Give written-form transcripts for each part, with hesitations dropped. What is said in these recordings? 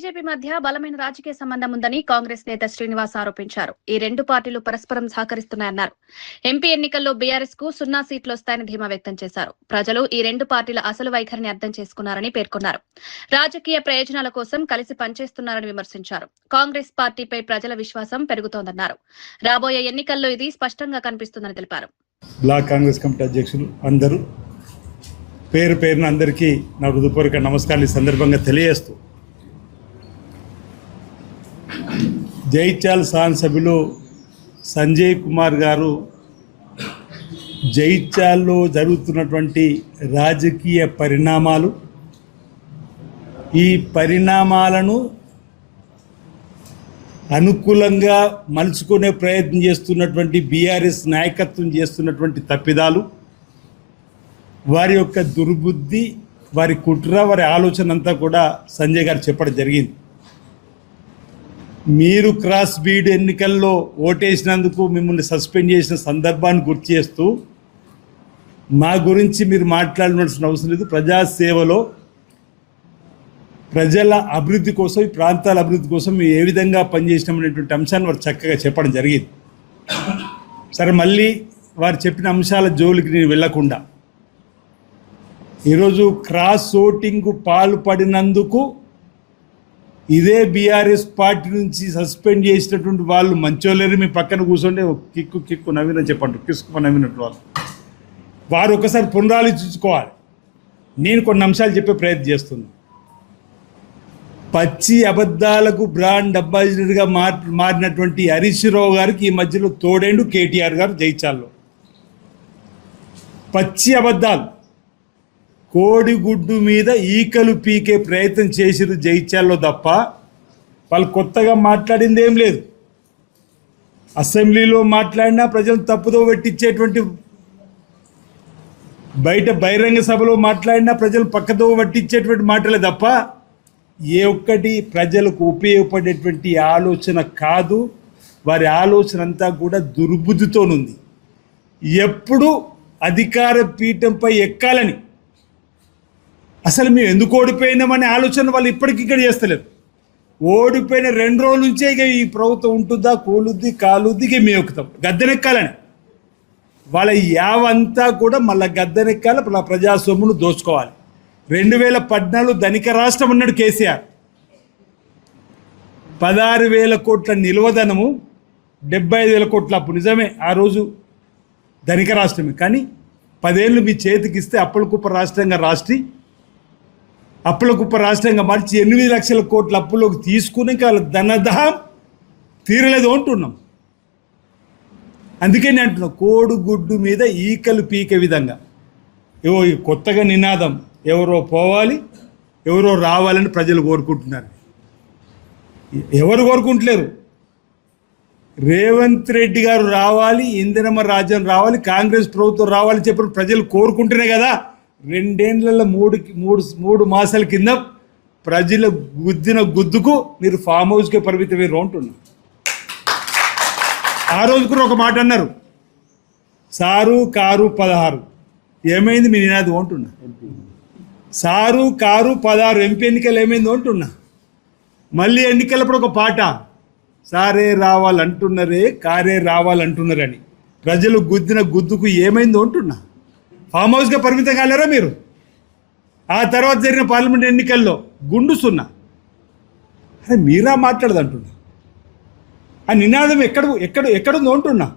BJP మధ్య బలమైన రాజకీయ సంబంధం ఉందని కాంగ్రెస్ నేత శ్రీనివాస్ ఆరోపించారు. ఈ రెండు పార్టీలు పరస్పరం సహకరిస్తున్నాయన్నారు. ఎంపీ ఎన్నికల్లో బీఆర్ఎస్ కు 0 సీట్లు వస్తాయని ధీమా వ్యక్తం చేశారు. ప్రజలు ఈ రెండు పార్టీల అసలు వైఖరిని అర్థం చేసుకున్నారని పేర్కొన్నారు. రాజకీయ ప్రయోజనాల కోసం కలిసి పనిచేస్తున్నారని విమర్శించారు. కాంగ్రెస్ పార్టీపై ప్రజల విశ్వాసం పెరుగుతోందన్నారు. రాబోయే ఎన్నికల్లో ఇది స్పష్టంగా కనిపిస్తుందని తెలిపారు. బ్లాక్ కాంగ్రెస్ కమిటీ అధ్యక్షులు అందరూ పేరు పేరున అందరికీ నా హృదయపూర్వక నమస్కారాలు ఈ సందర్భంగా తెలియజేస్తూ, జైత్యాల శాసనసభ్యులు సంజయ్ కుమార్ గారు జైత్యాల్లో జరుగుతున్నటువంటి రాజకీయ పరిణామాలు, ఈ పరిణామాలను అనుకూలంగా మలుచుకునే ప్రయత్నం చేస్తున్నటువంటి బీఆర్ఎస్ నాయకత్వం చేస్తున్నటువంటి తప్పిదాలు, వారి యొక్క దుర్బుద్ధి, వారి కుట్ర, వారి ఆలోచన అంతా కూడా సంజయ్ గారు చెప్పడం జరిగింది. మీరు క్రాస్ బీడ్ ఎన్నికల్లో ఓటేసినందుకు మిమ్మల్ని సస్పెండ్ చేసిన సందర్భాన్ని గుర్తు చేస్తూ మా గురించి మీరు మాట్లాడాల్సిన అవసరం లేదు. ప్రజాసేవలో ప్రజల అభివృద్ధి కోసం, ఈ ప్రాంతాల అభివృద్ధి కోసం మేము ఏ విధంగా పనిచేసినామనేటువంటి అంశాన్ని వారు చక్కగా చెప్పడం జరిగింది. సరే, మళ్ళీ వారు చెప్పిన అంశాల జోలికి నేను వెళ్లకుండా, ఈరోజు క్రాస్ ఓటింగ్కు పాల్పడినందుకు ఇదే బీఆర్ఎస్ పార్టీ నుంచి సస్పెండ్ చేసినటువంటి వాళ్ళు మంచోలేరు. మీ పక్కన కూర్చోండి కిక్కు నవ్విన చెప్పండి, కిసుకు నవ్వినట్టు వారు ఒకసారి పునరాలోచించుకోవాలి. నేను కొన్ని అంశాలు చెప్పే ప్రయత్నం చేస్తున్నాను. పచ్చి అబద్ధాలకు బ్రాండ్ అంబాసిడర్గా మారినటువంటి హరీష్ రావు గారికి ఈ మధ్యలో తోడేండు కేటీఆర్ గారు జైత్యాల్లో. పచ్చి అబద్ధాలు, కోడిగుడ్డు మీద ఈకలు పీకే ప్రయత్నం చేసిరు జైత్యాల్లో తప్ప వాళ్ళు కొత్తగా మాట్లాడింది ఏం లేదు. అసెంబ్లీలో మాట్లాడినా ప్రజలు తప్పుదో పట్టించేటువంటి, బయట బహిరంగ సభలో మాట్లాడినా ప్రజలు పక్కదో పట్టించేటువంటి మాటలే తప్ప ఏ ఒక్కటి ప్రజలకు ఉపయోగపడేటువంటి ఆలోచన కాదు. వారి ఆలోచన అంతా కూడా దుర్బుద్ధితోనుంది. ఎప్పుడు అధికార పీఠంపై ఎక్కాలని, అసలు మేము ఎందుకు ఓడిపోయినామనే ఆలోచన వాళ్ళు ఇప్పటికిక్కడ చేస్తలేరు. ఓడిపోయిన 2 రోజుల నుంచే ఇక ఈ ప్రభుత్వం ఉంటుందా, కూలుద్ది కాలుద్ది, ఇక మేము ఎక్కుతాం గద్దెనెక్కాలని. వాళ్ళ యావంతా కూడా మళ్ళీ గద్దెనెక్కాలి, ప్రజాస్వామ్యను దోచుకోవాలి. 2014 ధనిక రాష్ట్రం అన్నాడు కేసీఆర్. 16,000 కోట్ల నిల్వధనము, 75,000 కోట్ల అప్పు. నిజమే, ఆ రోజు ధనిక రాష్ట్రమే. కానీ 10 ఏళ్ళు మీ చేతికి ఇస్తే అప్పుల కుప్ప రాష్ట్రంగా మార్చి 8 లక్షల కోట్ల అప్పులోకి తీసుకుని వాళ్ళ ధనదహం తీరలేదు అంటున్నాం. అందుకే నేను అంటున్నా, కోడిగుడ్డు మీద ఈకలు పీకే విధంగా కొత్తగా నినాదం, ఎవరో పోవాలి ఎవరో రావాలని ప్రజలు కోరుకుంటున్నారు. ఎవరు కోరుకుంటలేరు. రేవంత్ రెడ్డి గారు రావాలి, ఇందిరమ్మ రాజ్యం రావాలి, కాంగ్రెస్ ప్రభుత్వం రావాలని చెప్పిన ప్రజలు కోరుకుంటేనే కదా 2 ఏళ్లలో 3 మాసాల కింద ప్రజల గుద్దిన గుద్దుకు మీరు ఫామ్ హౌస్కే పరిమితమయ్యారు అంటున్నారు. ఆ రోజు కూడా ఒక మాట అన్నారు, సారు కారు 16. ఏమైంది మీ నినాదం అంటున్నా? సారు కారు 16 ఎంపీ ఎన్నికలు ఏమైందో అంటున్నా. మళ్ళీ ఎన్నికలప్పుడు ఒక పాట, సారే రావాలంటున్నారే కారే రావాలంటున్నారని. ప్రజలు గుద్దిన గుద్దుకు ఏమైందో అంటున్నా. ఫామ్ హౌస్గా పరిమితం కాలేరా మీరు? ఆ తర్వాత జరిగిన పార్లమెంట్ ఎన్నికల్లో గుండు 0. అరే మీరా మాట్లాడదంటున్నా. ఆ నినాదం ఎక్కడుందో అంటున్నా.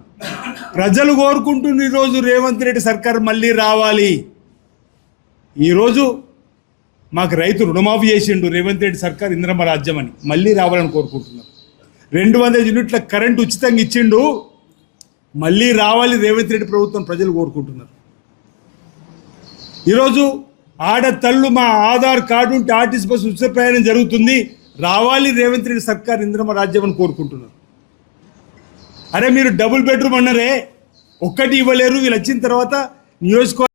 ప్రజలు కోరుకుంటున్న ఈరోజు రేవంత్ రెడ్డి సర్కార్ మళ్ళీ రావాలి. ఈరోజు మాకు రైతు రుణమాఫీ చేసిండు రేవంత్ రెడ్డి సర్కార్, ఇందిరమ్మ రాజ్యం అని మళ్ళీ రావాలని కోరుకుంటున్నాం. 200 యూనిట్ల కరెంటు ఉచితంగా ఇచ్చిండు, మళ్ళీ రావాలి రేవంత్ రెడ్డి ప్రభుత్వం ప్రజలు కోరుకుంటున్నారు. ఈరోజు ఆడతళ్ళు మా ఆధార్ కార్డు ఉంటే ఆర్టీసీ బస్సు ఉచిత ప్రయాణం జరుగుతుంది, రావాలి రేవంత్ రెడ్డి సర్కార్ ఇందిరమ్మ రాజ్యం అని కోరుకుంటున్నారు. అరే మీరు డబుల్ బెడ్రూమ్ అన్నారే, ఒక్కటి ఇవ్వలేరు. వీళ్ళు వచ్చిన తర్వాత నియోజకవర్గం